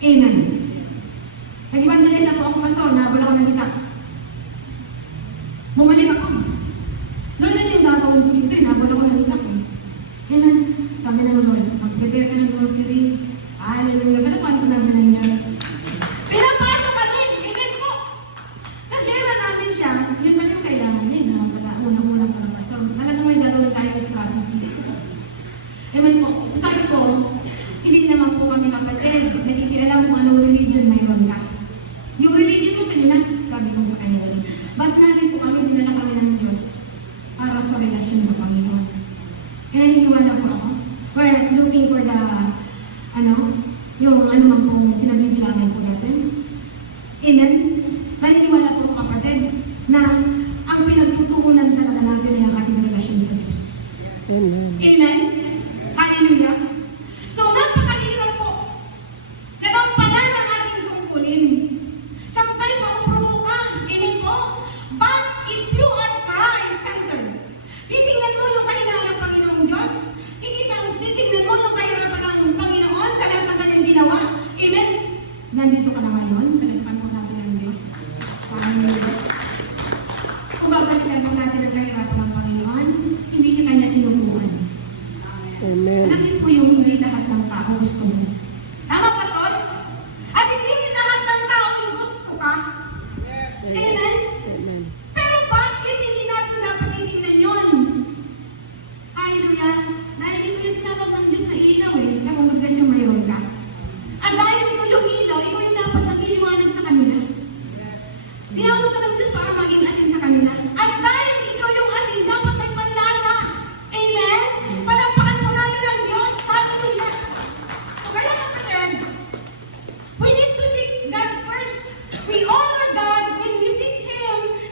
Amen. Nag-evangelize ako pastor, nabala ko ng kita. Bumalik ako. Lord, ano yung gagawin ko dito? Nabala ko ng kita ko. Amen. Sabi ng Lord, mag-prepare ka ng grocery. Hallelujah. Palapan ko natin ng Diyos. Pinapasok kami. Amen po. Na-share na namin siya. Yun pala yung kailangan niya. Wala, unang-unang para pastor. Talagang may gagawin tayo strategy. Amen po. So sabi ko, hindi naman po kami kapatid. Nakikialam kung anong religion mayroon ka. Yung religion mo sa inyo na, sabi ko sa kanya. Ba't narito kami, dinala kami ng Diyos para sa relasyon sa Panginoon. Kaya naniniwala po ako. We're not looking for the, yung ano man po kinabibilangan po natin. Amen? Naniniwala po kapatid na ang pinagtutuunan talaga natin ay ang ating relasyon sa Diyos. Amen. Amen? Hallelujah. So, napakahirap po. Nagampanan ang ating tungkulin. Sometimes, mapupromo ka. Amen po? But, if you are Christ-centered, titingnan mo yung kahinaan ng Panginoong Diyos. Titingnan mo yung kahirapan ng Panginoon sa lahat ng kanyang ginawa. Amen? Nandito ka na ngayon. Palagpan mo natin ang Diyos. Hallelujah. Kung babalikan mo natin ang kahirapan ng Panginoon, hindi ka kanya sinubukan. Amen. Alamin po yung hindi lahat ng tao gusto mo. Tama, Pastor? At hindi lahat ng tao yung gusto ka. Amen? Amen. Pero bakit hindi natin dapat titignan yun? Hallelujah.